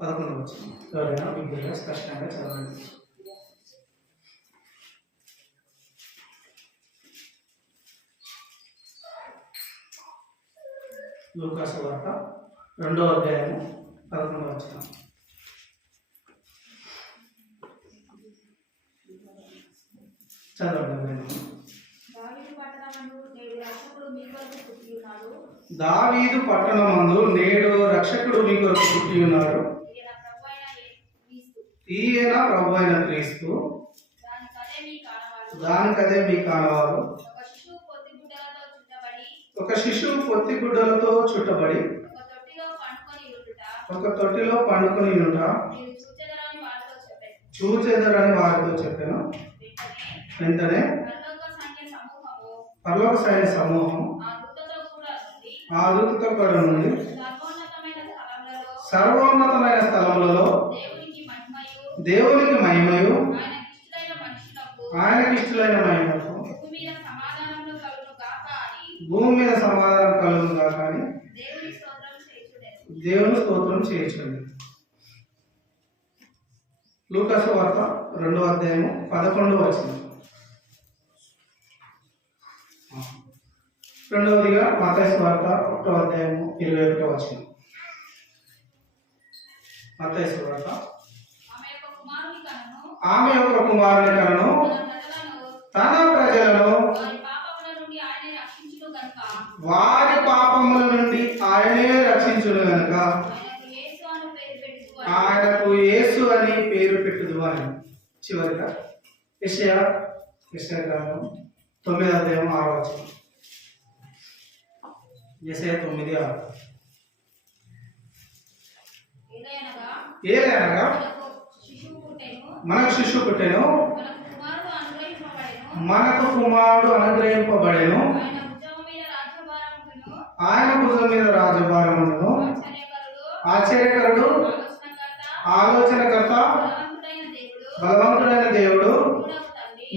11 వచనం ఎవరైనా బిగ్గరగా స్పష్టంగా చదవండి. లూకా సువార్త 2వ అధ్యాయము 11వ వచనం. చదవండి. దావీదు పట్టణమందు నేడు రక్షకుడు మీ కొరకు పుట్టి ఉన్నాడు. ఈయన ప్రభువైన క్రీస్తు. దానికదే మీ కానవారు. ఒక శిశువు పొత్తి గుడ్డలతో చుట్టబడి ఒక తొట్టిలో పండుకొని ఉంట చూచెదరని వారితో చెప్పాను. వెంటనే పరలోక సైన్య సమూహం ఆ దూతతో కూడా నుండి సర్వోన్నతమైన స్థలములలో దేవునికి మహిమయు ఆయనకి ఇష్టలైన మహిమకు భూమి మీద సమాధానం కలుగును గాక అని దేవుని స్తోత్రం చేయించండి. లూకా సువార్త 2వ అధ్యాయము 11వ వచనం. రెండవదిగా మత్తయి సువార్త 1వ అధ్యాయము 21వ వచనం. మత్తయి సువార్త ఆమె యొక్క కుమారుని కనను తన ప్రజలను వారి పాపముల నుండి ఆయనే రక్షించును గనుక ఆయనకు యేసు అని పేరు పెట్టుదు అని. చివరిగా యెషయా గ్రంథం 9వ అధ్యాయం 6వ వచనం. యెషయా 9:6. ఏలయనగా మనకు శిశువు పుట్టెను, మనకు కుమారుడు అనుగ్రహింపబడెను, ఆయన భుజం మీద రాజభారమును. ఆశ్చర్యకరుడు, ఆలోచనకర్త, బలవంతుడైన దేవుడు,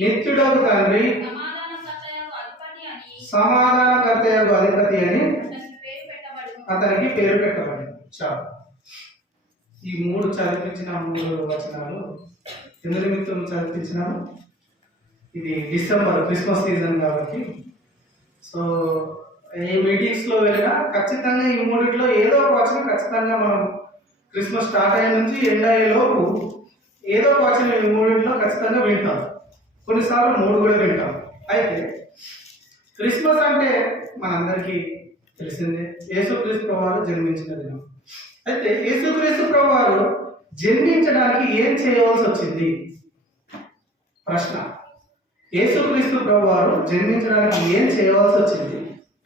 నిత్యుడగు తండ్రి, సమాధానకర్తయగు అధిపతి అని అతనికి పేరు పెట్టబడింది. చాలు. ఈ 3 చదివించిన 3 వచనాలు ఎందుకు నిమిత్తం చదివించినాము? ఇది డిసెంబర్ క్రిస్మస్ సీజన్ కాబట్టి. సో ఏ మీటింగ్స్లో వెళ్ళినా ఖచ్చితంగా ఈ 3 ఏదో ఒక వచనం ఖచ్చితంగా మనం క్రిస్మస్ స్టార్ట్ అయ్యే నుంచి ఎండ్ అయ్యేలోపు ఏదో ఒక వచనం ఈ 3 ఖచ్చితంగా వింటాం. కొన్నిసార్లు 3 కూడా వింటాం. అయితే క్రిస్మస్ అంటే మనందరికీ తెలిసిందే, యేసుక్రీస్తు ప్రభువారు జన్మించిన దినం. అయితే యేసుక్రీస్తు ప్రభువారు జన్మించడానికి ఏం చేయవలసి వచ్చింది? ప్రశ్న. యేసుక్రీస్తు ప్రభువారు జన్మించడానికి ఏం చేయవలసి వచ్చింది?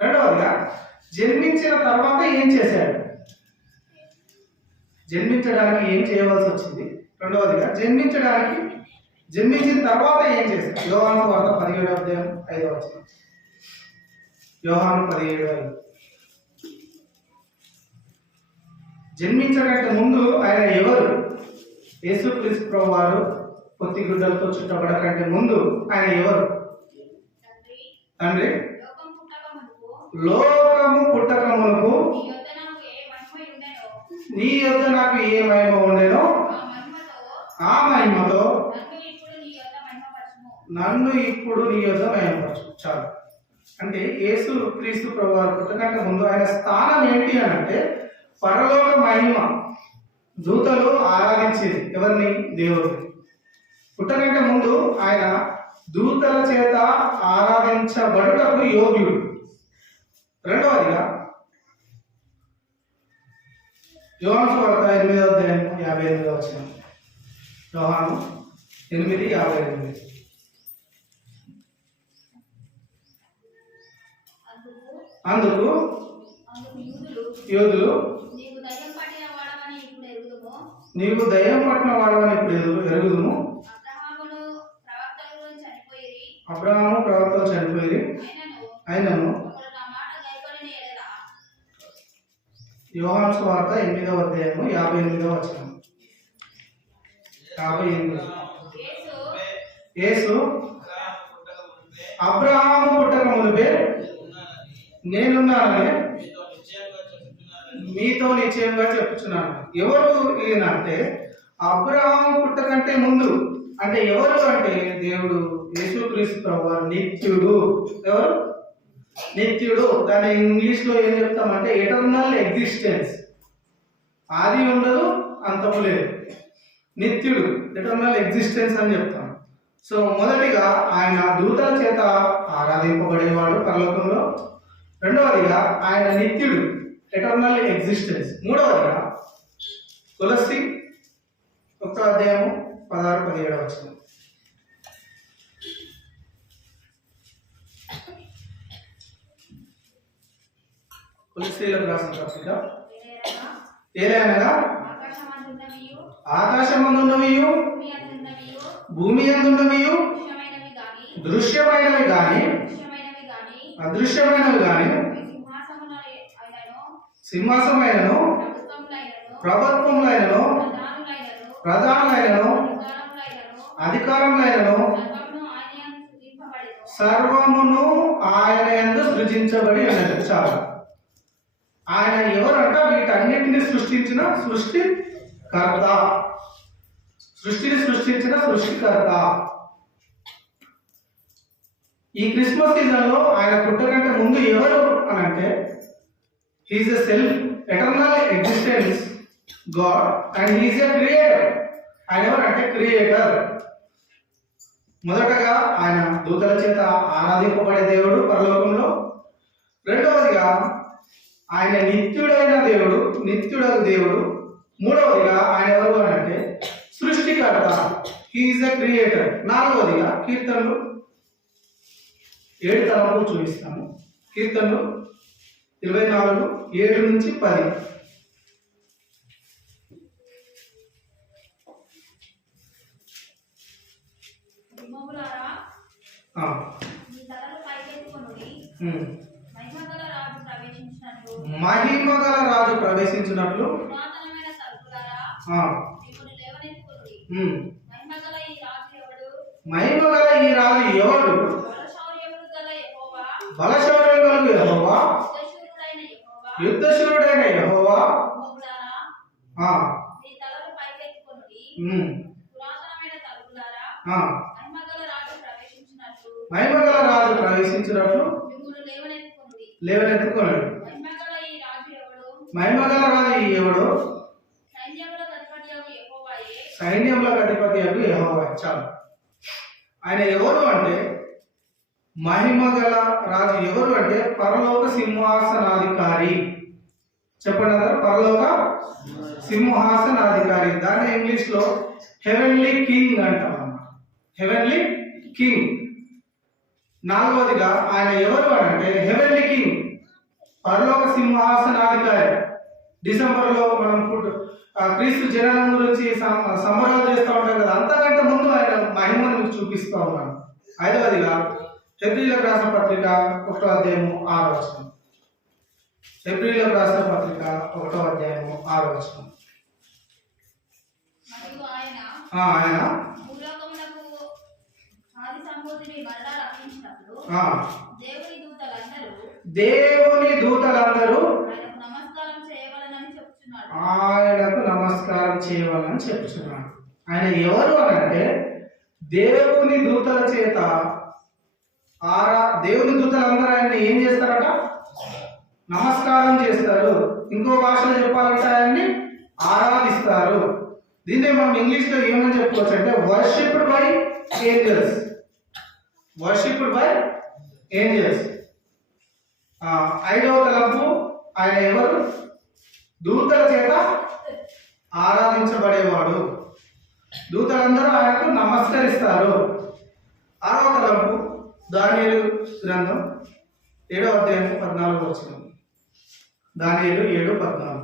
రెండవదిగా జన్మించిన తర్వాత ఏం చేశాడు? జన్మించడానికి ఏం చేయవలసి వచ్చింది? రెండవదిగా జన్మించిన తర్వాత ఏం చేశాడు? యోహాను సువార్త 17వ అధ్యాయం 5వ వచనం. యోహాను 17:5. జన్మించడానికి ముందు ఆయన ఎవరు? యేసుక్రీస్తు ప్రభువారు పొత్తి గుడ్డలతో చుట్టబడకంటే ముందు ఆయన ఎవరు? తండ్రి. లోకము పుట్టక మునుపు నీ యొద్ద నాకు ఏ మహిమ ఉండేనో ఆ మహిమతో నన్ను ఇప్పుడు నీ యొద్ద మహిమపరచు. చాలు. అంటే యేసుక్రీస్తు ప్రభువారు పుట్టకంటే ముందు ఆయన స్థానం ఏంటి అని అంటే పరలోక మహిమ. దూతలు ఆరాధించేది ఎవరిని? దేవుడిని. పుట్టకంటే ముందు ఆయన దూతల చేత ఆరాధించబడుటకు యోగ్యుడు. రెండవదిగా యోహాను సువార్త 8వ అధ్యాయం 58వ వచనం. యోహాను 8:58. అందుకు యోధులు నీవు దయ్యం పట్టిన వాడవని ఇప్పుడు ఎరుగుదుము. అబ్రహాము ప్రవక్తలు చనిపోయి అయినను. యోహాను సువార్త 8వ అధ్యాయము 58వ వచనం. 58. యేసు అబ్రహాము పుట్టక మునుపే నేనున్నానని మీతో నిశ్చయంగా చెప్పుచున్నాను. ఎవరు ఈయన అంటే అబ్రహాము పుట్టకంటే ముందు. అంటే ఎవరు అంటే దేవుడు యేసుక్రీస్తు ప్రభువారు నిత్యుడు. ఎవరు? నిత్యుడు. దాన్ని ఇంగ్లీష్ లో ఏం చెప్తామంటే ఎటర్నల్ ఎగ్జిస్టెన్స్. ఆది ఉండదు, అంతము లేదు. నిత్యుడు, ఎటర్నల్ ఎగ్జిస్టెన్స్ అని చెప్తాం. సో మొదటిగా ఆయన దూతల చేత ఆరాధింపబడేవాడు పరలోకంలో. రెండవదిగా ఆయన నిత్యుడు, ఎటర్నల్ ఎగ్జిస్టెన్స్. మూడవదిగా తులసి 1:16-17 వచనం. తులసిలకు రాసిన పత్రిక. ఏలయనగా ఆకాశమందున్నవియు భూమి యందున్నవియు దృశ్యమైనవి గాని అదృశ్యమైనవి గాని సింహాసనమైనను ప్రభుత్వములైనను ప్రధానులైనను అధికారములైనను సర్వమును ఆయన యందు సృజించబడి ఉన్నది. చాలు. ఆయన ఎవరంట? వీటన్నిటిని సృష్టించిన సృష్టికర్త. సృష్టిని సృష్టించిన సృష్టికర్త. ఈ క్రిస్మస్ సీజన్ లో ఆయన పుట్టకంటే ముందు ఎవరు అని అంటే he's a self eternal existence god and he's a creator. ఆయన ఎవరంటే క్రియేటర్. మొదటగా ఆయన దూతల చేత ఆరాధింపబడే దేవుడు పరలోకంలో. రెండవదిగా ఆయన నిత్యుడైన దేవుడు, నిత్యుడైన దేవుడు. మూడవదిగా ఆయన ఎవరు అంటే సృష్టికర్త. He's a creator. నాలుగవదిగా కీర్తనలు 7 తలంపులు చూపిస్తాము. కీర్తనలు 24:7-10. మహిమగల రాజు ప్రవేశించినట్లు మహిమగల ఈ రాజు ఎవడు? బలశౌర్యములు యెహోవా, యుద్ధశూరుడైన యెహోవా. మహిమగల రాజు ప్రవేశించినట్లు లేవనెత్తుకొనడు. మహిమగల రాజు ఎవడు? సైన్యములకు అధిపతి యెహోవా. చాలు. ఆయన ఎవరు అంటే మహిమగల రాజు ఎవరు అంటే పరలోక సింహాసనాధికారి. చెప్పండి అందరూ, పరలోక సింహాసనాధికారి. దాన్ని ఇంగ్లీష్ లో హెవెన్లీ కింగ్ అంటాం. Heavenly king. నాలుగవదిగా ఆయన ఎవరు అంటే హెవెన్లీ కింగ్, పరలోక సింహాసనాధికారి. డిసెంబర్ లో మనం క్రీస్తు జననం గురించి సంబరాలు చేస్తూ ఉంటాం కదా, అంతకంటే ముందు ఆయన మహిమను మీకు చూపిస్తూ ఉన్నాను. ఐదవదిగా హెబ్రీయులకు రాసిన పత్రిక 1:6. హెబ్రీయులకు రాసిన పత్రిక 1:6. ఆయన దేవుని దూతలందరూ ఆయనకు నమస్కారం చేయవాలని చెప్తున్నాడు. ఆయన ఎవరు అని అంటే దేవుని దూతల చేత దేవుని దూతలందరూ ఆయన్ని ఏం చేస్తారట? నమస్కారం చేస్తారు. ఇంకో భాషలో చెప్పాలంటే ఆయన్ని ఆరాధిస్తారు. దీన్నే మనం ఇంగ్లీష్ లో ఏమని చెప్పుకోవచ్చు అంటే worshipped by angels. Worshipped by angels. ఐదవ తలంపు ఆయన ఎవరు? దూతల చేత ఆరాధించబడేవాడు. దూతలందరూ ఆయనకు నమస్కరిస్తారు. ఆరవ తలంపు దానియేలు గ్రంథం 7:14. దానియేలు 7:14.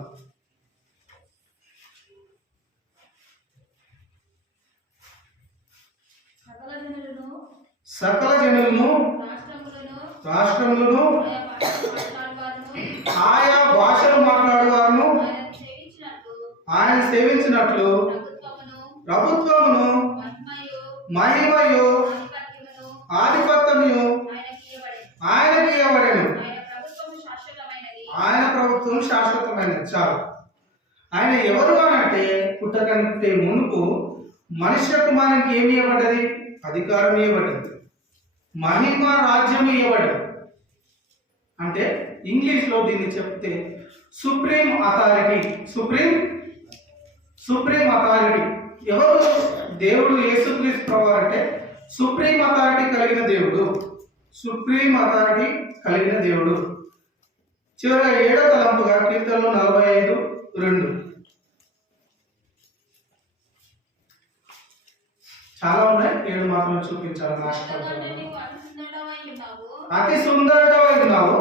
సకల జనులను రాష్ట్రములను ఆయా భాషలు మాట్లాడేవారును ఆయన సేవించినట్లు ప్రభుత్వమును మహిమయు ఆధిపత్యము ఆయనకి ఇవ్వబడెను. ఆయన ప్రభుత్వం శాశ్వతమైనది. చాలు. ఆయన ఎవరు అనంటే పుట్టకంటే మునుపు మనుష్య కుమారునికి ఏమి ఇవ్వబడ్డది? అధికారం ఇవ్వబడ్డది, మహిమ రాజ్యం ఇవ్వబడ్డది. అంటే ఇంగ్లీష్లో దీన్ని చెప్తే సుప్రీం అథారిటీ. సుప్రీం అథారిటీ ఎవరు? దేవుడు యేసుక్రీస్తు ప్రభువు అంటే సుప్రీం అథారిటీ కలిగిన దేవుడు. సుప్రీం అథారిటీ కలిగిన దేవుడు. చివరిగా 7వ తలంపుగా కీర్తనలు 45:2. చాలా ఉన్నాయి, 7 మాత్రం చూపించాలని ఆశపడుతున్నాను. అతి సుందరుడవై ఉన్నావు,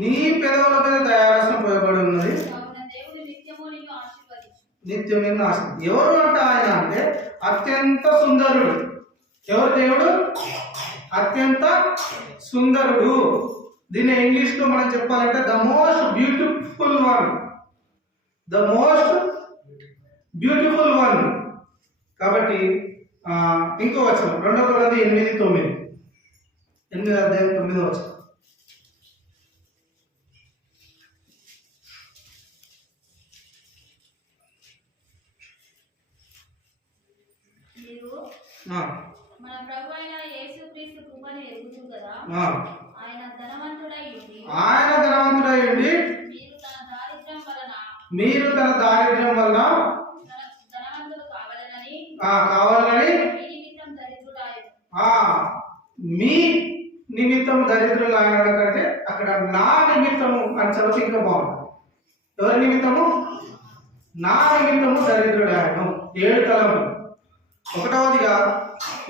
నీ పెదవుల మీద దయారసం పోయబడి ఉన్నది, నిత్యం నిన్ను ఆశీర్వదించు. ఎవరు అంట ఆయన అంటే అత్యంత సుందరుడు. ఎవరు? దేవుడు అత్యంత సుందరుడు. దీన్ని ఇంగ్లీష్ లో మనం చెప్పాలంటే the most beautiful one. The most beautiful one. కాబట్టి ఇంకో వచనం 2 Corinthians 8:9. 8వ అధ్యాయం 9వ వచనం. మన ప్రభువైన యేసుక్రీస్తు కృపను ఎరుగుదు కదా, ఆయన ధనవంతుడై ఉండి మీరు తన దారిద్ర్యం వలన ధనవంతులు కావాలని మీ నిమిత్తం దరిద్రులు ఆయన కంటే అక్కడ నా నిమిత్తము అని చదివితే ఇంకా బాగుంటుంది. ఎవరి నిమిత్తము? నా నిమిత్తము దరిద్రుడు ఆయన. 7 తలంపులు. 1వదిగా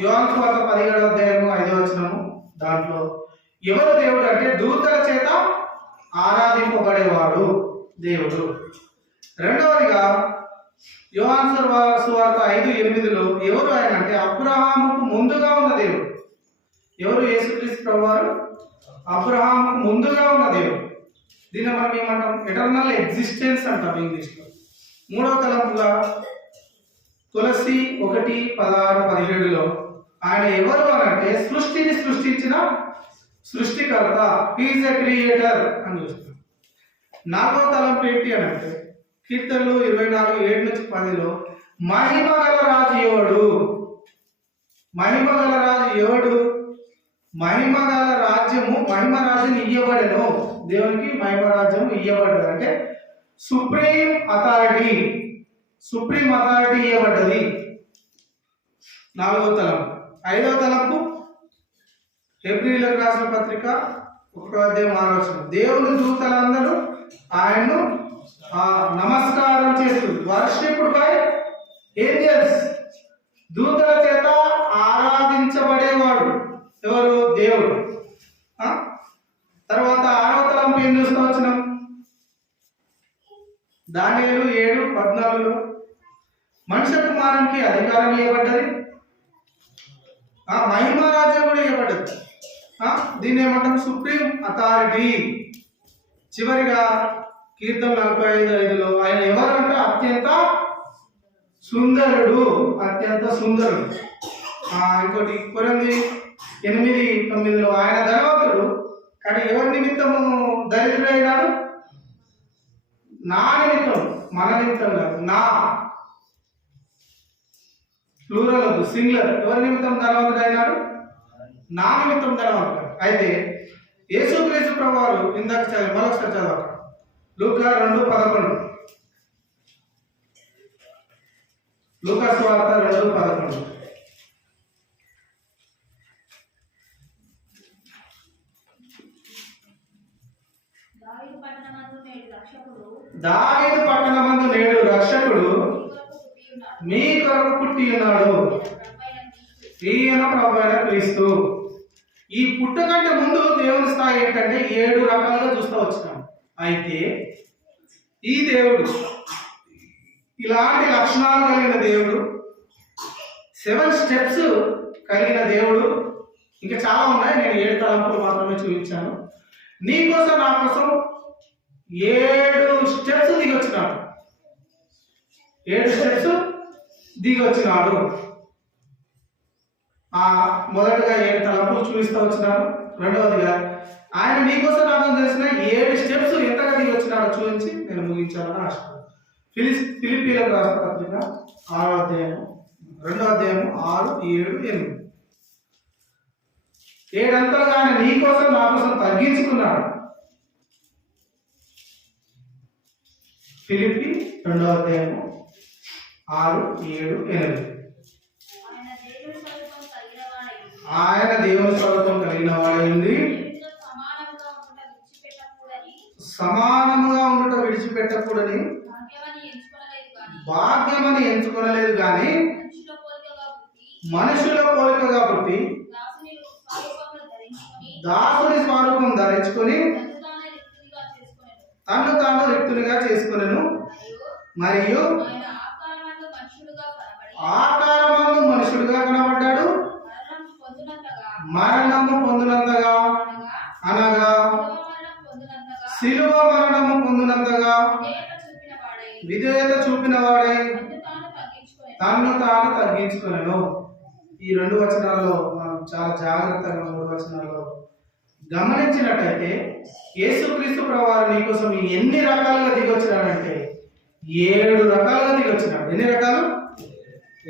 యోహాను సువార్త 17వ అధ్యాయము 5వ వచనము. దాంట్లో ఎవరు దేవుడు అంటే దూతల చేత ఆరాధింపబడేవాడు దేవుడు. 2వదిగా యోహాను సువార్త 5:8లో ఎవరు ఆయన అంటే అబ్రహాముకు ముందుగా ఉన్న దేవుడు. ఎవరు? యేసుక్రీస్తు ప్రభువారు అబ్రహాముకు ముందుగా ఉన్న దేవుడు. దీన్ని మనం ఏమంటాం? ఎటర్నల్ ఎగ్జిస్టెన్స్ అంటాం ఇంగ్లీష్లో. 3వ తలంపుగా తులసి 1:16-17లో ఆయన ఎవరు అనంటే సృష్టిని సృష్టించిన సృష్టికర్త. హీఈస్ ఎ క్రియేటర్ అని చూస్తాం. 4వ తలంపు ఏంటి అనంటే కీర్తనలు 24:7-10లో మహిమగల రాజు ఎవడు? మహిమగల రాజు ఎవడు? మహిమగల రాజ్యము, మహిమ రాజ్యం ఇయ్యబడెను. దేవునికి మహిమ రాజ్యం ఇయ్యబడ్డది. అంటే సుప్రీం అథారిటీ ఇవ్వబడ్డది. 4వ తలంపు. 5వ తలంపు హెబ్రీయులకు రాసిన పత్రిక 1వ అధ్యాయం 6వ వచనం. దేవుని దూతలందరూ ఆయన్ను నమస్కారం చేస్తూ వర్షిప్డ్ బై ఏంజెల్స్, దూతల చేత ఆరాధించబడేవాడు. ఎవరు? దేవుడు. తర్వాత 6వ తలంపు ఏం చూస్తూ వచ్చినాం? దానియేలు 7:14లో మనుష్య కుమారునికి అధికారం ఇవ్వబడ్డది, మహిమ రాజ్యం కూడా ఇవ్వబడ్డది. దీన్ని ఏమంటాం? Supreme authority. చివరిగా కీర్తన 45:5లో ఆయన ఎవరంటే అత్యంత సుందరుడు. ఇంకోటి కొరింథీ 8:9లో ఆయన ధనవంతుడు కానీ ఎవరి నిమిత్తము దరిద్రుడైనాడు? నా నిమిత్తం, మన నిమిత్తం కాదు, నా ప్లూరల్ వద్దు, సింగులర్. ఎవరి నిమిత్తం ధనవంతుడు అయినాడు? నా నిమిత్తం ధనవంతుడు. అయితే యేసుక్రీస్తు ప్రభువారు ఇందాక మరొకసారి చదవాలి. లూకా 2:11. లూకా సువార్త 2:11. దావీదు పట్టణమందు నేడు రక్షకుడు మీ కొరకు పుట్టి ఉన్నాడు, ఈయన ప్రభువైన క్రీస్తు. ఈ పుట్ట కంటే ముందు దేవుని స్థాయి ఏంటంటే 7 రకాలుగా చూస్తూ వచ్చినాం. అయితే ఈ దేవుడు ఇలాంటి లక్షణాలు కలిగిన దేవుడు, 7 స్టెప్స్ కలిగిన దేవుడు. ఇంకా చాలా ఉన్నాయి, నేను 7 తలంపులు మాత్రమే చూపించాను. నీ కోసం నా కోసం 7 స్టెప్స్ దిగొచ్చినాడు. 7 స్టెప్స్ దిగొచ్చినాడు. మొదటగా 7 తలంపులు చూపిస్తూ వచ్చినాడు. రెండవదిగా ఆయన నీకోసం నాకు తెలిసిన 7 స్టెప్స్ ఎంతగా దిగి వచ్చినాడో చూపించి నేను ముగించాలని ఆశపడు. ఫిలిప్పీలకు రాసిన పత్రిక 6వ అధ్యాయం 2వ అధ్యాయం 6, 7, 8. 7 అంతలుగా ఆయన నీకోసం నా కోసం తగ్గించుకున్నాడు. ఫిలిప్పి 2వ అధ్యాయం 6, 7, 8. ఆయన దేవుని స్వరూపం కలిగిన వాడైంది సమానముగా ఉండుట విడిచిపెట్టకూడని భాగ్యమని ఎంచుకొనలేదు కానీ మనుషుల పోలికగా పుట్టి దాసుని స్వరూపం ధరించుకొని తను తాను రిక్తునిగా చేసుకొనెను. మరియు ఆకారమందు మనుషుడుగా కనబడ్డాడు. మరణము పొందినంతగా అనగా శిలువ మరణము పొందినంతగా విధేయత చూపిన వాడై తన్ను తాను తగ్గించుకొనెను. ఈ 2 వచనాల్లో మనం చాలా జాగ్రత్తగా 3 వచనాల్లో గమనించినట్టయితే యేసుక్రీస్తు ప్రభువారు నీకోసం ఎన్ని రకాలుగా దిగొచ్చినాడంటే 7 రకాలుగా దిగొచ్చినాడు. ఎన్ని రకాలు?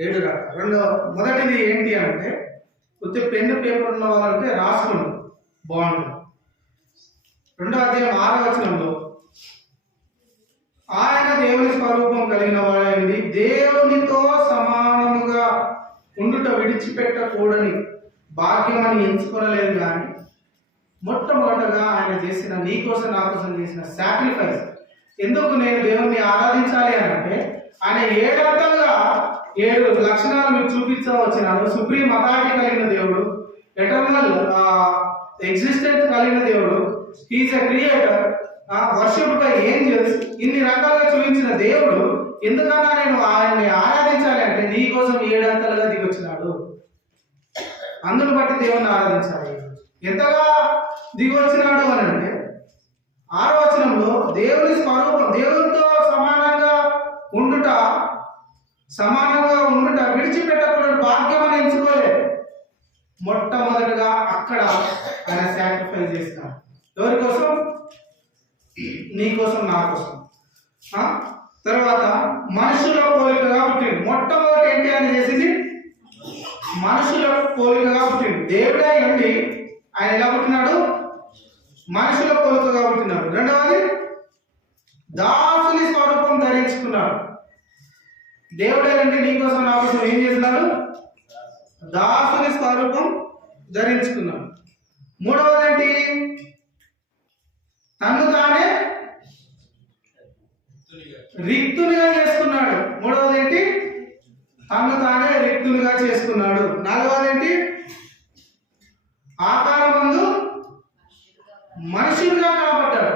7 రకాలు. మొదటిది ఏంటి అంటే కొద్ది పెన్ను పేపర్ ఉన్న వాళ్ళంటే రాసుకోండి, బాగుంటుంది. 2వ అధ్యాయం 6వ వచనంలో ఆయన దేవుని స్వరూపం కలిగిన వాడైంది దేవునితో సమానముగా ఉండుట విడిచిపెట్టకూడని భాగ్యమని ఎంచుకొనలేదు కానీ మొట్టమొదటగా ఆయన చేసిన నీకోసం నా కోసం చేసిన సాక్రిఫైస్. ఎందుకు నేను దేవుణ్ణి ఆరాధించాలి అని అంటే ఆయన 7 అంతలుగా 7 లక్షణాలు మీకు చూపించవచ్చినాడు. సుప్రీం అథారిటీ కలిగిన దేవుడు, ఎటర్నల్ ఎగ్జిస్టెన్స్ కలిగిన దేవుడు, he's a creator, worship by angels, ఇన్ని రకాలుగా చూపించిన దేవుడు ఎందుకన్నా నేను ఆయన్ని ఆరాధించాలి అంటే నీ కోసం 7 అంతలుగా దిగొచ్చినాడు. అందును బట్టి దేవుణ్ణి ఆరాధించాలి. ఎంతగా దిగొచ్చినాడు అని అంటే 6వ వచనంలో దేవుని స్వరూపం దేవునితో సమానంగా ఉండుట విడిచిపెట్టకూడదు భాగ్యం అని ఎంచుకోలేదు. మొట్టమొదటిగా అక్కడ ఆయన సాక్రిఫైస్ చేసినాడు. ఎవరి కోసం? నీ కోసం, నా కోసం. తర్వాత మనుషుల పోలికగా పుట్టిండు. మొట్టమొదటి ఏంటి అని చేసింది? మనుషుల పోలికగా పుట్టిండు. దేవుడే ఏంటి ఆయన ఎలా పుట్టినాడు? మనుషుల పోలికగా పుట్టినాడు. రెండవది దాసుని స్వరూపం ధరించుకున్నాడు. దేవుడే అంటే నీకోసం నా కోసం ఏం చేస్తున్నాడు? దాసుని స్వరూపం ధరించుకున్నాడు. మూడవది ఏంటి? తను తానే రిక్తునిగా చేసుకున్నాడు. మూడవది ఏంటి? తను తానే రిక్తునిగా చేసుకున్నాడు. నాలుగవది ఏంటి? ఆకారమందు మనుషులుగా కనబడ్డాడు.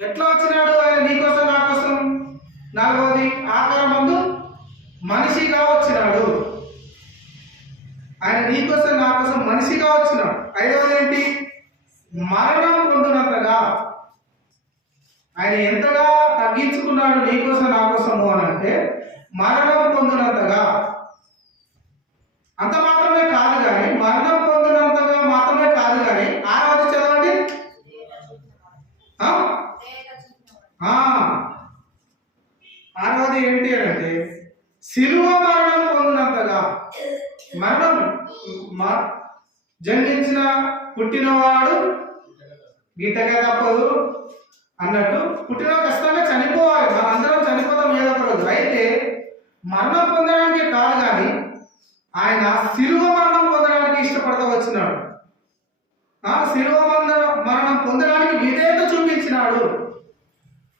ఎట్లా వచ్చినాడు ఆయన నీకోసం నా కోసం? నాలుగవది ఆకారమందు మనిషిగా వచ్చినాడు. ఆయన నీకోసం నా కోసం మనిషిగా వచ్చినాడు. ఐదవది ఏంటి? మరణం పొందినంతగా. ఆయన ఎంతగా తగ్గించుకున్నాడు నీకోసం నా కోసము అని అంటే మరణం పొందినంతగా. అంత మాత్రమే కాదు కానీ, మరణం పొందినంతగా మాత్రమే కాదు కానీ, ఆరవది చదవండి. ఆరవది ఏంటి అంటే శిలువ మరణం పొందినంతగా. మరణం జన్మించిన పుట్టినవాడు గీతగా తప్పదు అన్నట్టు పుట్టిన ఖచ్చితంగా చనిపోవాలి. మనందరం చనిపోతాం ఏదో ఒక రోజు. అయితే మరణం పొందడానికి కాదు కానీ ఆయన శిలువ మరణం పొందడానికి ఇష్టపడతా వచ్చినాడు. శిలువ మరణం పొందడానికి విధేయత చూపించినాడు.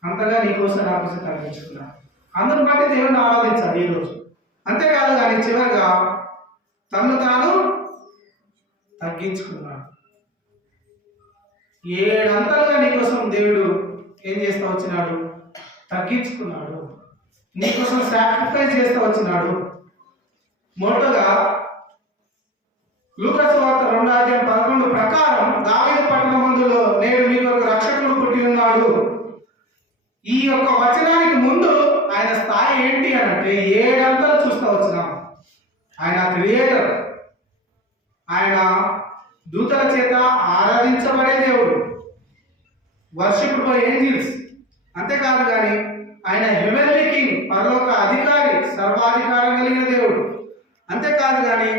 అంతగా నీకోసం నా కోసం తగ్గించుకున్నాడు. అందును బట్టి దేవుని ఆరాధించాలి ఈరోజు. అంతేకాదు కానీ చివరిగా తను తాను తగ్గించుకున్నాడు. 7 అంతలుగా నీకోసం దేవుడు ఏం చేస్తా వచ్చినాడు? తగ్గించుకున్నాడు. నీకోసం సాక్రిఫైస్ చేస్తా వచ్చినాడు. మొదటగా లూకా సువార్త 2వ అధ్యాయం 11 ప్రకారం దావీదు పట్టణమందులో నేడు మీకు ఒక రక్షకుడు పుట్టి ఉన్నాడు. ఈ యొక్క వచనానికి ముందు ఆయన స్థాయి ఏంటి అంటే 7 అంతలు చూస్తూ వచ్చినాం. ఆయన క్రియేటర్, ఆయన దూతల చేత ఆరాధించబడే దేవుడు, వర్షిప్డ్ బై ఏంజిల్స్. అంతేకాదు కానీ ఆయన హెవెన్లీ కింగ్, పరలోక అధికారి, సర్వాధికారం కలిగిన దేవుడు. అంతేకాదు కానీ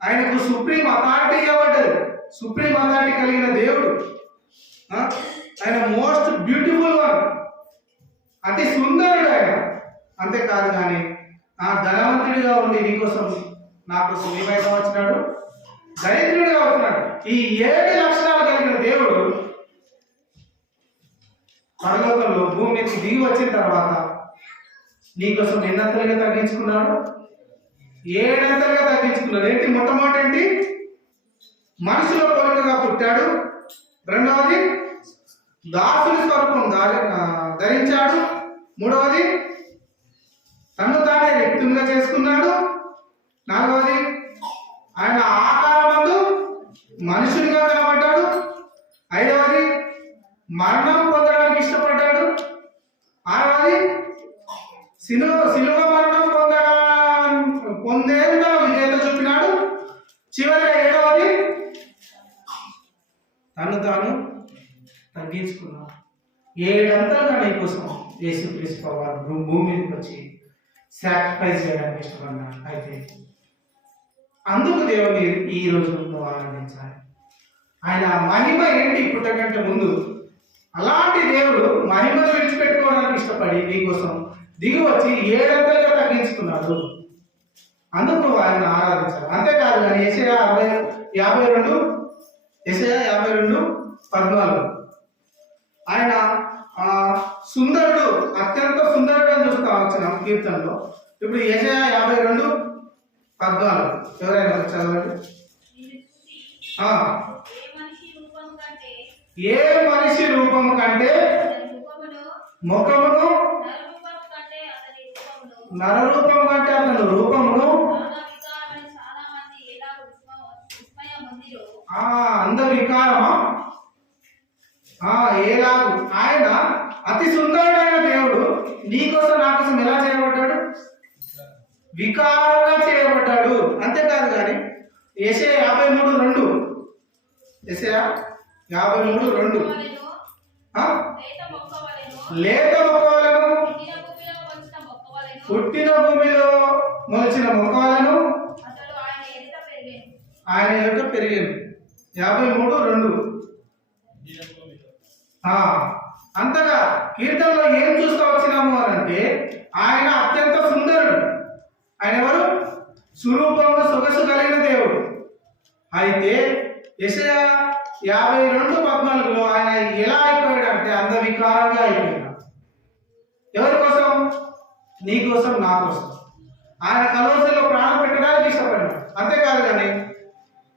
ఆయనకు సుప్రీం అథారిటీ ఇవ్వబడ్డది, సుప్రీం అథారిటీ కలిగిన దేవుడు. ఆయన మోస్ట్ బ్యూటిఫుల్ వన్, అతి సుందరుడు ఆయన. అంతేకాదు కానీ ఆ ధనవంతుడిగా ఉండి నీకోసం నా కోసం ఏమైనా వచ్చినాడు, దరిద్రుడిగా వచ్చినాడు. ఈ 7 లక్షణాలు కలిగిన దేవుడు పరలోకంలో భూమి మీదకి దిగి వచ్చిన తర్వాత నీకోసం ఎన్నంతలుగా తగ్గించుకున్నాడు, 7 అంతలుగా తగ్గించుకున్నాడు. ఏంటి? మొట్టమొదటి ఏంటి? మనుషుల పోలికగా పుట్టాడు. రెండవది దాసుని స్వరూపం ధరించాడు. మూడవది తను తానే వ్యక్తులుగా చేసుకున్నాడు. నాలుగవది ఆయన ఆకారమందు మనుషునిగా కనబడ్డాడు. ఐదవది మరణం పొందడానికి ఇష్టపడ్డాడు. ఆరవది శిలువ మరణం పొందేంత విజేత చూపినాడు. చివరిగా 7వది తను తాను తగ్గించుకున్నాడు. 7 అంతలుగా నీ కోసం యేసుక్రీస్తు వారు భూమి మీదకి వచ్చి సాక్రిఫైస్ చేయడానికి ఇష్టపడ్డాడు. అయితే అందుకు దేవుని ఈ రోజు నువ్వు ఆనందించాలి. ఆయన మహిమ ఏంటి? పుట్టకంటే ముందు అలాంటి దేవుడు మహిమను విడిచిపెట్టుకోవడానికి ఇష్టపడి నీకోసం దిగి వచ్చి 7 అంతలుగా తగ్గించుకున్నాడు. అందుకు నువ్వు ఆయన ఆరాధించాలి. అంతేకాదు కానీ యెషయా 52:14 ఆయన సుందరుడు, అత్యంత సుందరుడు అని చూస్తా వచ్చిన కీర్తనలో. ఇప్పుడు యెషయా 52:14 ఎవరైనా చదవండి. ఏ మనిషి రూపం కంటే ముఖమును, నరరూపం కంటే అతని రూపమును అంద వికారమా ఏలాగు. ఆయన అతి సుందరుడైన దేవుడు నీకోసం నా కోసం ఎలా చేయబడ్డాడు? వికారంగా చేయబడ్డాడు. అంతేకాదు కానీ యెషయా 53:2 లేత మొక్కలను పుట్టిన భూమిలో మొలిచిన మొక్కలను ఆయన యొక్క పెరిగింది. 53:2 అంతగా కీర్తనలో ఏం చూస్తూ వచ్చినాము అని అంటే ఆయన అత్యంత సుందరుడు. ఆయన ఎవరు? స్వరూపంలో సొగసు కలిగిన దేవుడు. అయితే యెషయా 52:14 ఆయన ఎలా అయిపోయాడు అంటే అందవికారంగా అయిపోయాడు. ఎవరి కోసం? నీ కోసం, నా కోసం. ఆయన కలవసలో ప్రాణం పెట్టడానికి ఇష్టపడ్డాడు. అంతేకాదు కానీ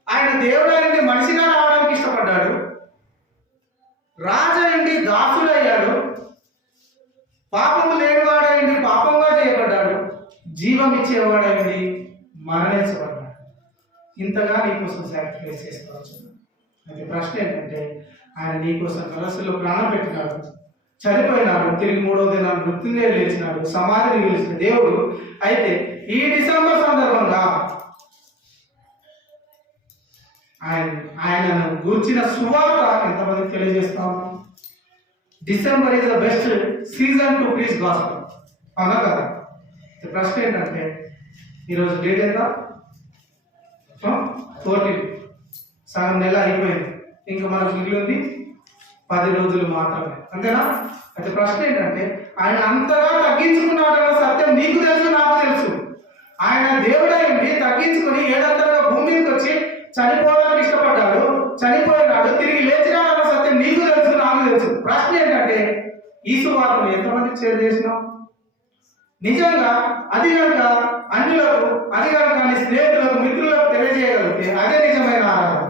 ఆయన దేవుడానికి మనిషిగా రావడానికి ఇష్టపడ్డాడు. రాజైంది దాసుడయ్యాడు. పాపము లేనివాడైంది పాపంగా చేయబడ్డాడు. జీవం ఇచ్చేవాడైంది మరణించబడ్డాడు. ఇంతగా నీకోసం సాక్రిఫైస్ చేసుకోవచ్చు. అయితే ప్రశ్న ఏంటంటే ఆయన నీకోసం కలసలో ప్రాణం పెట్టినాడు, చనిపోయినాడు, తిరిగి 3వ దినాన్ని మృత్యుంజయ లేచినాడు, సమాధిని గెలిచిన దేవుడు. అయితే ఈ డిసెంబర్ సందర్భంగా ఆయనను గూర్చిన సువార్త ఎంతమందికి తెలియజేస్తా ఉన్నాం? December is the best season to preach gospel. అవునా కదా? ప్రశ్న ఏంటంటే ఈరోజు డేట్ ఎంత? 14. సగం నెల అయిపోయింది. ఇంకా మనకు మిగిలింది 10 రోజులు మాత్రమే. అంతేనా? అయితే ప్రశ్న ఏంటంటే ఆయన అంతగా తగ్గించుకున్నాడన్న సత్యం నీకు తెలుసు, నాకు తెలుసు. ఆయన దేవుడైంది తగ్గించుకుని 7 అంతలుగా భూమి మీదకి వచ్చి చనిపోవడానికి ఇష్టపడ్డాడు, చనిపోయినాడు, తిరిగి లేచినాడన్న సత్యం నీకు తెలుసు, నాకు తెలుసు. ప్రశ్న ఏంటంటే ఈ సువార్తను ఎంతమందికి షేర్ చేసినావు? నిజంగా అది కనుక అన్యులకు, అది కనుక నీ స్నేహితులకు, మిత్రులకు తెలియజేయగలిగితే అదే నిజమైన ఆరాధన.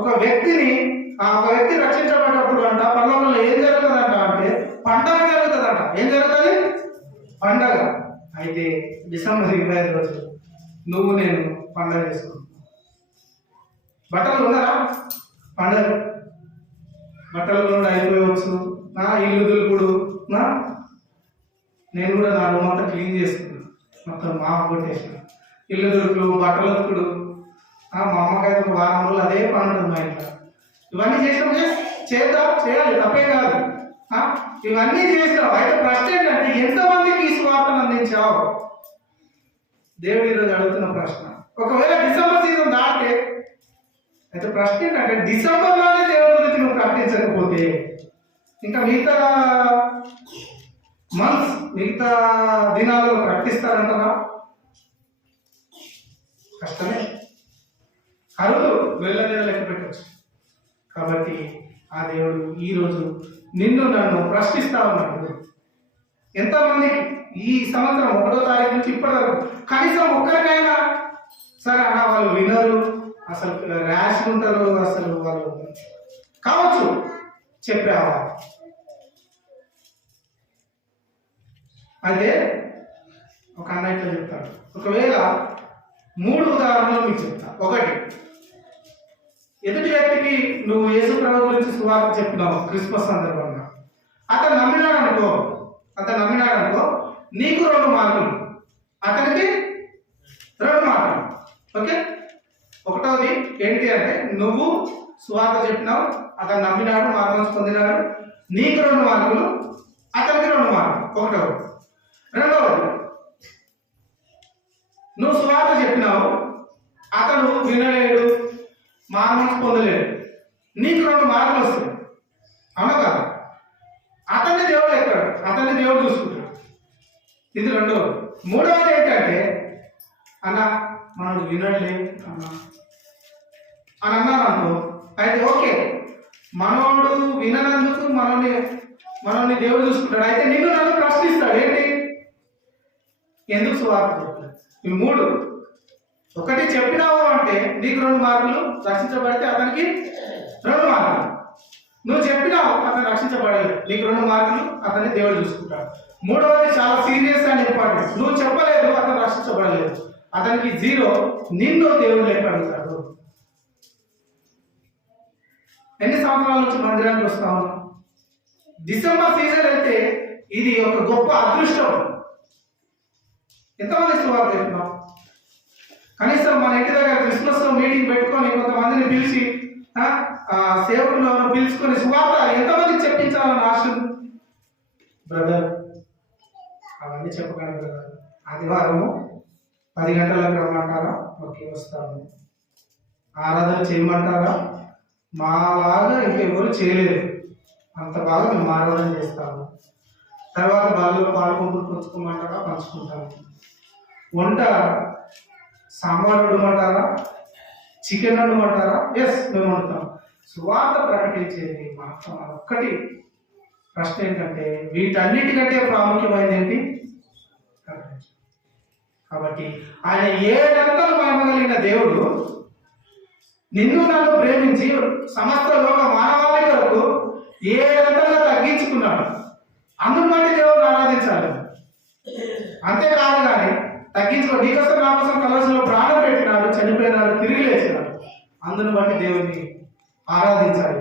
ఒక వ్యక్తి రక్షించబడ్డప్పుడు అంట పరలోకంలో ఏం జరుగుతుందంట అంటే పండగ జరుగుతుందంట. ఏం జరుగుతుంది? పండగ. అయితే డిసెంబర్ 25 రోజు నువ్వు నేను పండగ చేసుకుంటాం. బట్టలు ఉన్నారా? పండగ బట్టలు కూడా అయిపోవచ్చు. నా ఇల్లు దులుపుడు, నేను కూడా నా రూమ్ అంతా క్లీన్ చేసుకున్నాను, మొత్తం మా కొట్టేసిన. ఇల్లు దులుపుడు, బట్టలు దులుపుడు, మా అమ్మకైతే ఒక వారం రోజులు అదే పని ఉంటుంది మా ఇంట్లో. ఇవన్నీ చేసినప్పుడు చేద్దాం, చేయాలి, తప్పే కాదు. ఇవన్నీ చేసినావు. అయితే ప్రశ్న ఏంటంటే ఎంతమందికి ఈ స్వార్థను అందించావు? దేవుడు ఈరోజు అడుగుతున్న ప్రశ్న. ఒకవేళ డిసెంబర్ సీజన్ దాటే అయితే ప్రశ్న ఏంటంటే డిసెంబర్లోనే దేవుడి గురించి నువ్వు ప్రకటించకపోతే ఇంకా మిగతా మంత్స్, మిగతా దినాలలో ప్రకటిస్తారంటారా? కష్టమే. అరువులు వెళ్ళలేదో లెక్క పెట్టచ్చు. కాబట్టి ఆ దేవుడు ఈరోజు నిన్ను నన్ను ప్రశ్నిస్తా ఉన్నాడు. ఎంతమందికి ఈ సంవత్సరం 1వ తారీఖు నుంచి ఇప్పటివరకు కనీసం ఒక్కరికైనా సరే అన్న వాళ్ళు వినరు, అసలు ర్యాష్ ఉంటారు, అసలు వాళ్ళు కావచ్చు చెప్పావా? అయితే ఒక అన్న ఇట్లా చెప్తాడు. ఒకవేళ 3 ఉదాహరణలు మీకు చెప్తా. ఒకటి, ఎదుటి వ్యక్తికి నువ్వు యేసు ప్రభు గురించి సువార్త చెప్పినావు క్రిస్మస్ సందర్భంగా, అతను నమ్మినాడు అనుకో, నీకు 2 మార్కులు, అతనికి 2 మార్కులు. ఓకే. ఒకటోది ఏంటి అంటే నువ్వు సువార్త చెప్పినావు, అతను నమ్మినాడు, మార్కులు పొందినాడు, నీకు 2 మార్కులు, అతనికి 2 మార్కులు. ఒకటోది. రెండవది, నువ్వు సువార్త చెప్పినావు, అతను వినలేడు, మార్కులు పొందలేడు, నీకు 2 మార్కులు వస్తాయి. అవునా కాదు? అతన్ని దేవుడు ఎక్కడ, అతన్ని దేవుడు చూసుకుంటాడు. ఇది రెండవది. మూడవది ఏంటంటే అన్న మనల్ని వినలే అన్న అని అన్నారు అనుకో. అయితే ఓకే, మనోడు విననందుకు మనల్ని దేవుడు చూసుకుంటాడు. అయితే నిన్ను నన్ను ప్రశ్నిస్తాడు. ఏంటి? ఎందుకు సువార్త చెప్పలేదు? ఈ 3. ఒకటి చెప్పినావు అంటే నీకు 2 మార్కులు, రక్షించబడితే అతనికి 2 మార్కులు. నువ్వు చెప్పినావు, అతను రక్షించబడలేదు, నీకు 2 మార్కులు, అతన్ని దేవుడు చూసుకుంటాడు. మూడవది చాలా సీరియస్ అండ్ ఇంపార్టెంట్. నువ్వు చెప్పలేదు, అతను రక్షించబడలేదు, అతనికి 0, నిన్ను దేవుడు లెక్క అడుగుతాడు. ఎన్ని సంవత్సరాల నుంచి మందిరానికి వస్తా ఉన్నాం? డిసెంబర్ సీజన్ అయితే ఇది ఒక గొప్ప అదృష్టం. ఎంతమంది సువార్త చెప్పినాం? కనీసం మన ఇంటి దగ్గర క్రిస్మస్ లో మీటింగ్ పెట్టుకొని కొంతమందిని పిలిచి సేవకులు పిలుచుకొని సువార్త ఎంతమంది చెప్పించాలని ఆశ బ్రదర్? అవన్నీ చెప్పగలను బ్రదర్. ఆదివారము 10 గంటలకు రమ్మంటారా? ఓకే, వస్తాము. ఆరాధన చేయమంటారా? మాలాగా ఇంకెవరు చేయలేదు, అంత బాగా మేము ఆరాధన చేస్తాము. తర్వాత బాగా పాల్గొంటూ పంచుకోమంటారా? పంచుకుంటాము. వంట సాంబార్ వండమంటారా? చికెన్ వండమంటారా? ఎస్, మేము వండుతాం. సువార్త ప్రకటించేది మాత్రం ఒక్కటి. ప్రశ్న ఏంటంటే వీటన్నిటికంటే ప్రాముఖ్యమైనది ఏంటి? కాబట్టి ఆయన 7 మహిమగలిగిన దేవుడు నిన్ను నన్ను ప్రేమించి సమస్త లోక మానవాళి కొరకు 7 తగ్గించుకున్నాడు. అందును బట్టి దేవుడు ఆరాధించాలి. అంతేకాదు కానీ తగ్గించుకో, నీకోసం నా కోసం కలవసంలో ప్రాణం పెట్టినాడు, చనిపోయినాడు, తిరిగి లేచినాడు, అందును బట్టి దేవుడిని ఆరాధించాలి.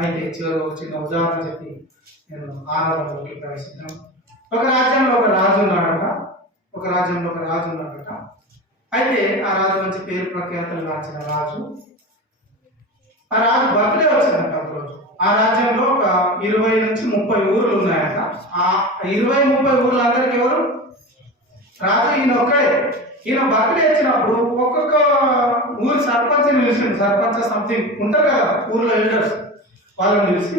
అయితే చివరి ఒక చిన్న ఉదాహరణ చెప్పి నేను ఆరాధనలోకి ప్రవేశిద్దాం. ఒక రాజ్యంలో ఒక రాజు ఉన్నాడట. అయితే ఆ రాజు మంచి పేరు ప్రఖ్యాతలు రాసిన రాజు. ఆ రాజు బర్త్డే వచ్చిందంట ఒకరోజు. ఆ రాజ్యంలో ఒక 20 నుంచి 30 ఊర్లు ఉన్నాయట. ఆ 20-30 ఊర్లందరికీ ఎవరు? రాజు ఈయన ఒక్కడే. ఈయన బర్త్డే వచ్చినప్పుడు ఒక్కొక్క ఊరు సర్పంచ్ని పిలిచిండు. సర్పంచ్ సంథింగ్ ఉంటారు కదా ఊర్లో ఎల్డర్స్, వాళ్ళని పిలిచి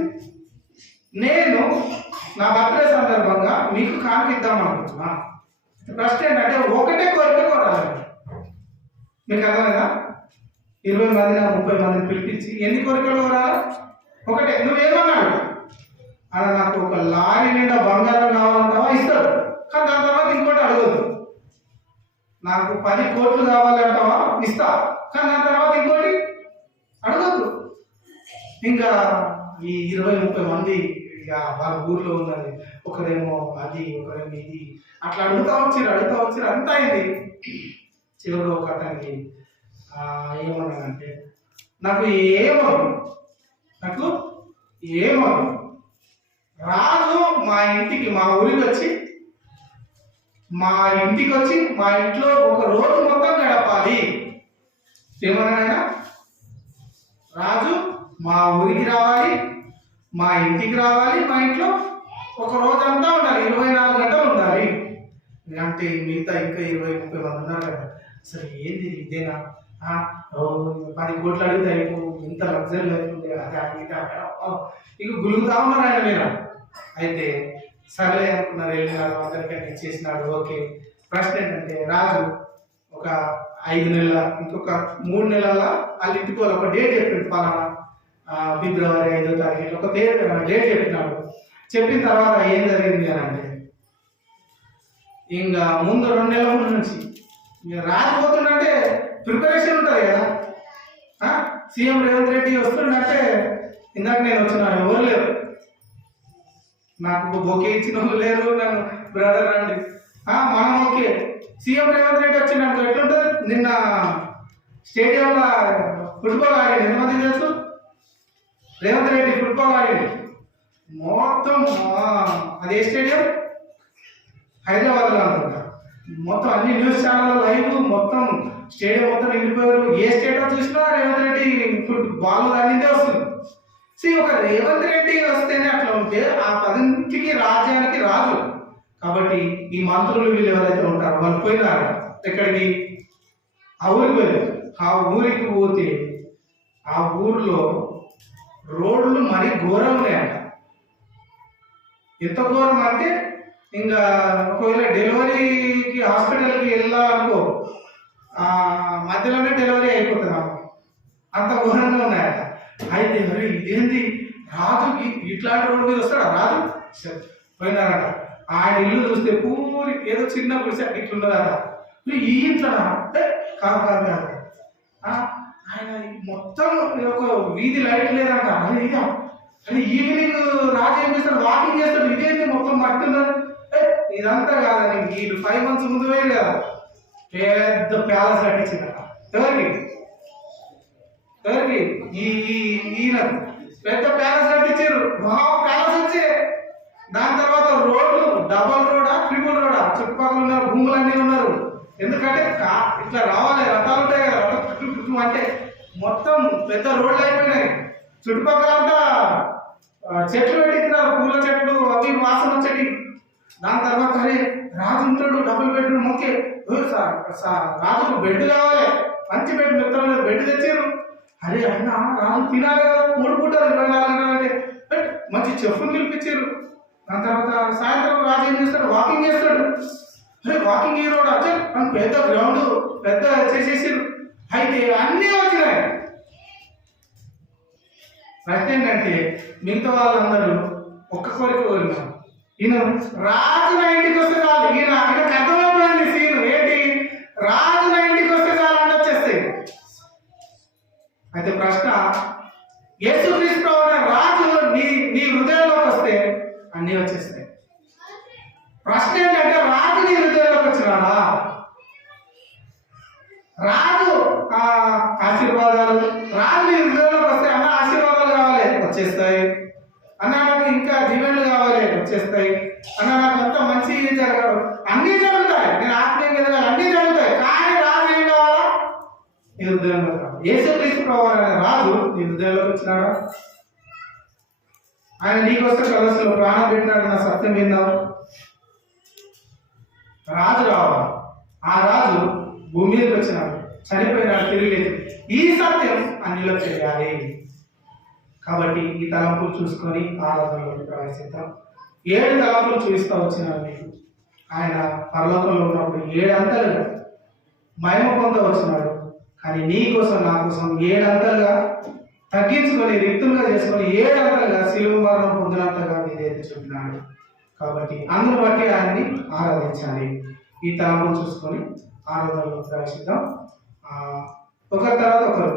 నేను నా బర్త్డే సందర్భంగా మీకు కానుకిద్దాం అనుకుంటున్నా. ప్రశ్న ఏంటంటే ఒకటే కోరిక కోరాలి. మీకు అర్థమైందా? 20 మందిని 30 మందిని పిలిపించి ఎన్ని కోరికలు కోరాలి? ఒకటే. నువ్వేమన్నాడు? అలా నాకు ఒక లారీ నిండా బంగారం కావాలంటావా? ఇస్తాడు. కానీ దాని తర్వాత ఇంకోటి అడగదు. నాకు 10 కోట్లు కావాలంటావా? ఇస్తా. కానీ దాని తర్వాత ఇంకోటి అడగద్దు. ఇంకా ఈ 20-30 మంది వాళ్ళ ఊర్లో ఉన్నది, ఒకరేమో అది, ఒకరేమో ఇది, అట్లా అడుగుతా వచ్చారు. అంతా అయింది. చివరిలో ఒక అతనికి ఏమన్నానంటే నాకు ఏమవు రాజు మా ఊరికి వచ్చి మా ఇంట్లో ఒక రోజు మొత్తం గడపాలి. ఏమన్నాడు ఆయన? రాజు మా ఊరికి రావాలి, మా ఇంటికి రావాలి, మా ఇంట్లో ఒక రోజంతా ఉండాలి, 24 గంటలు ఉండాలి అంటే. మిగతా ఇంకా 20-30 మంది ఉన్నారు కదా, అసలు ఏంది ఇదేనా? 10 కోట్లు అడిగితే అయిపో, ఇంత లగ్జరీ లైఫ్ ఉంది ఇక గులుగుతా ఉన్నారు ఆయన మీద. అయితే సర్లే అనుకున్నారు, వెళ్ళినారు, అందరికీ ఇచ్చేసినాడు. ఓకే. ప్రశ్న ఏంటంటే, రాజు ఒక 5 నెలల, ఇంకొక 3 నెలల వాళ్ళ ఇంటికి ఒక డేట్ చెప్పాడు. పలానా ఫిబ్రవరి 5వ తారీఖు ఒక డేట్ చెప్పినాడు. చెప్పిన తర్వాత ఏం జరిగింది అని అంటే, ఇంకా ముందు 2 నెలల ముందు నుంచి రాకపోతుందంటే ప్రిపరేషన్ ఉంటుంది కదా. సీఎం రేవంత్ రెడ్డి వస్తుందంటే, ఇందాక నేను వచ్చిన ఎవరు లేరు, నాకు బొకే ఇచ్చిన వాళ్ళు లేరు, నన్ను బ్రదర్ రండి మనం ఓకే. సీఎం రేవంత్ రెడ్డి వచ్చినప్పుడు ఎట్లుంటుంది? నిన్న స్టేడియంలో ఫుట్బాల్ ఆడింది, ఎంతమంది తెలుసు? రేవంత్ రెడ్డి ఫుట్బాల్ ఆడింది మొత్తం. అదే స్టేడియం హైదరాబాద్లో అనుకుంటా. మొత్తం అన్ని న్యూస్ ఛానల్ లైవ్, మొత్తం స్టేడియం మొత్తం నిండిపోయారు. ఏ స్టేడియం చూసినా రేవంత్ రెడ్డి బాల్ దానిదే వస్తుంది. ఒక రేవంత్ రెడ్డి వస్తేనే అట్లా ఉంటే ఆ 10కి రాజ్యానికి రాజు. కాబట్టి ఈ మంత్రులు వీళ్ళు ఎవరైతే ఉంటారో వాళ్ళు పోయినారు ఎక్కడికి? ఆ ఊరికి పోయారు. ఆ ఊరికి పోతే ఆ ఊర్లో రోడ్లు మరీ ఘోరం ఉన్నాయంట. ఎంత ఘోరం అంటే, ఇంకా ఒకవేళ డెలివరీకి హాస్పిటల్కి వెళ్ళాలనుకో మధ్యలోనే డెలివరీ అయిపోతుంది, అంత ఘోరంగా ఉన్నాయట. అయితే మరి ఇదేంటి, రాజుకి ఇట్లాంటి రోడ్డు మీద వస్తాడా రాజు? పోయినారట. ఆయన ఇల్లు చూస్తే పూరి ఏదో చిన్న గుడిసె ఇట్లున్నదట. ఈ ఇంట్లో కాదు కాదు కాదు, ఆయన మొత్తం ఒక వీధి లైట్ లేదంట. అది ఇదా అని ఈవినింగ్ రాజు ఏం చేస్తాడు? వాకింగ్ చేస్తాడు. ఇదేంటి మొత్తం మట్టి ఉన్నది. ఇదంతా కాదని వీళ్ళు 5 months ముందు పోయి కదా పెద్ద ప్యాలెస్ కట్టించిందట. ఎవరికి? ఈయన పెద్ద ప్యాలెస్ కట్టించారు. ప్యాలెస్ వచ్చే దాని తర్వాత రోడ్లు డబల్ రోడా, ట్రిపుల్ రోడా, చుట్టుపక్కల ఉన్నారు, భూములన్నీ ఉన్నారు. ఎందుకంటే ఇట్లా రావాలి, రథాలు ఉంటాయి కదా, అంటే మొత్తం పెద్ద రోడ్లు అయిపోయినాయి. చుట్టుపక్కల అంతా చెట్లు పెట్టిస్తున్నారు, పూల చెట్లు, అవి వాసన వచ్చేటి. దాని తర్వాత అరే రాజు ఉంటాడు, డబుల్ బెడ్రూమ్. ఓకే, రాజుకు బెడ్ కావాలి, మంచి బెడ్, మిత్రులు బెడ్ తెచ్చారు. అరే అయినా రాజు తినాలి కదా, 3 పూటలు 24 గంటలు అంటే మంచి చెఫ్ను పిలిపించారు. దాని తర్వాత సాయంత్రం రాజు ఏం చేస్తాడు? వాకింగ్ చేస్తాడు. అరే వాకింగ్ ఈ రోడ్ అదే పెద్ద గ్రౌండ్ పెద్ద చేసేసారు. అయితే అన్నీ వచ్చినాయి. ప్రశ్న ఏంటంటే, మిగతా వాళ్ళందరూ ఒక్క కోరిక కోరినారు. ఈయన రాజు నా ఇంటికి వస్తే చాలు, ఆయనకు అర్థమైపోయింది సీన్ ఏంటి, రాజు నా ఇంటికి వస్తే చాలు అని వచ్చేస్తాయి. అయితే ప్రశ్న, యేసుక్రీస్తు రాజు నీ హృదయంలోకి వస్తే అన్నీ వచ్చేస్తాయి. ప్రశ్న ఏంటంటే, రాజు నీ హృదయంలోకి వచ్చినాడా? రాజు ఆశీర్వాదాలు, రాజు నీ హృదయంలోకి వస్తే అన్న ఆశీర్వాదాలు కావాలి, వచ్చేస్తాయి. అన్న నాకు ఇంకా జీవెన్లు కావాలి, వచ్చేస్తాయి. అన్న నాకు అంత మంచి జరగదు, అన్నీ జరుగుతాయి. నేను ఆత్మీయంగా ఎదగాలి, అన్నీ జరుగుతాయి. కానీ రాజు ఏం కావాలా? నీ హృదయంలో కావాలి. యేసుక్రీస్తు అనే రాజు నీ హృదయంలోకి వచ్చినాడా? ఆయన నీకోసం కలసలో ప్రాణం పెట్టినాడు, నా సత్యం విన్నావు. రాజు రావాలి. ఆ రాజు భూమి మీదకి వచ్చినాడు, చనిపోయినాడు, తిరిగి ఈ సత్యం అన్నిలో తెలియాలి. కాబట్టి ఈ తలంపులు చూసుకొని ఆరాధనలోకి ప్రవేశిద్దాం. 7 తలంపులు చూపిస్తూ వచ్చినాడు మీకు. ఆయన పరలోకంలో ఉన్నప్పుడు 7 అంతలుగా మహిమ పొంద వచ్చినాడు. కానీ నీ కోసం నా కోసం 7 అంతలుగా తగ్గించుకొని రిక్తులుగా చేసుకొని 7 అంతలుగా శిలువ మరణం పొందినంతగా మీదైతే చెప్పినాడు. కాబట్టి అందును బట్టి ఆయన్ని ఆరాధించాలి. ఈ తలంపులు చూసుకొని ఆరాధనలో ప్రవేశిద్దాం. ఒకరి తర్వాత ఒకరు